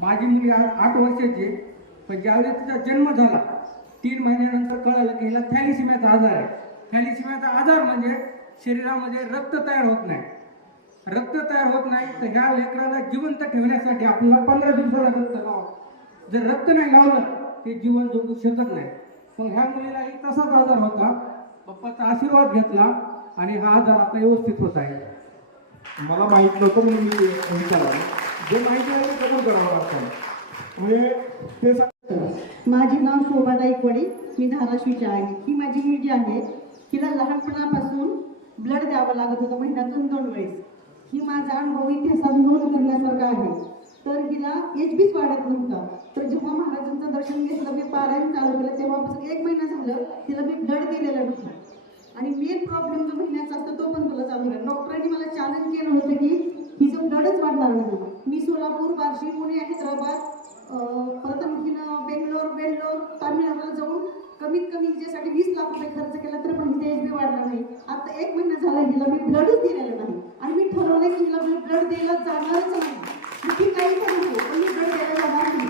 माझी मुलगी आज 8 वर्षाची आहे, पण ज्यावेळेस तिचा जन्म झाला 3 महिन्यानंतर कळालं की हिला थॅलिसिमियाचा आजार आहे. थॅलिसिमियाचा आजार म्हणजे शरीरामध्ये रक्त तयार होत नाही. रक्त तयार होत नाही तर ह्या लेकराला जिवंत ठेवण्यासाठी आपल्याला 15 दिवसाला रक्त लावावं. जर रक्त नाही लावलं ते जीवन जगू शकत नाही. पण ह्या मुलीलाही तसाच आजार होता. पप्पाचा आशीर्वाद घेतला आणि हा आजार आता व्यवस्थित होत आहे. मला माहित नव्हतं म्हणून मी विचारलं. जे माहिती आहे ते कबूल करावं लागतं. म्हणजे ते माझे नाव शोभा गायकवाडी, मी धाराशिवची आहे. ही माझी मुलगी आहे. तिला लहानपणापासून ब्लड द्यावं लागत होतं महिन्यातून 2 वेळेस. ही माझा अनुभव इतिहासात नोंद करण्यासारखा आहे. तर हिला HBच वाढत नव्हता. तर जेव्हा महाराजांचं दर्शन घेतलं, मी पारायण चालू केलं, तेव्हापासून 1 महिना झालं तिला मी ब्लड दिलेलं नव्हतं. आणि मेन प्रॉब्लेम जो महिन्याचा असतो तो पण तुला चालू आहे. डॉक्टरांनी मला चॅलेंज केलं होतं की हिचं ब्लडच वाढणार नाही. मी सोलापूर, बार्शी, पुणे, हैदराबाद, परत आणखीन बेंगलोर, तामिळनाडूला जाऊन कमीत कमी हिच्यासाठी 20 लाख रुपये खर्च केला तर पण हिचे HB वाढला नाही. आता 1 महिना झाला हिला मी ब्लडच दिलेलं नाही. आणि मी ठरवलं की हिला मी ब्लड द्यायला जाणारच नाही. किती काही करू पण मी ब्लड द्यायला जाणार नाही.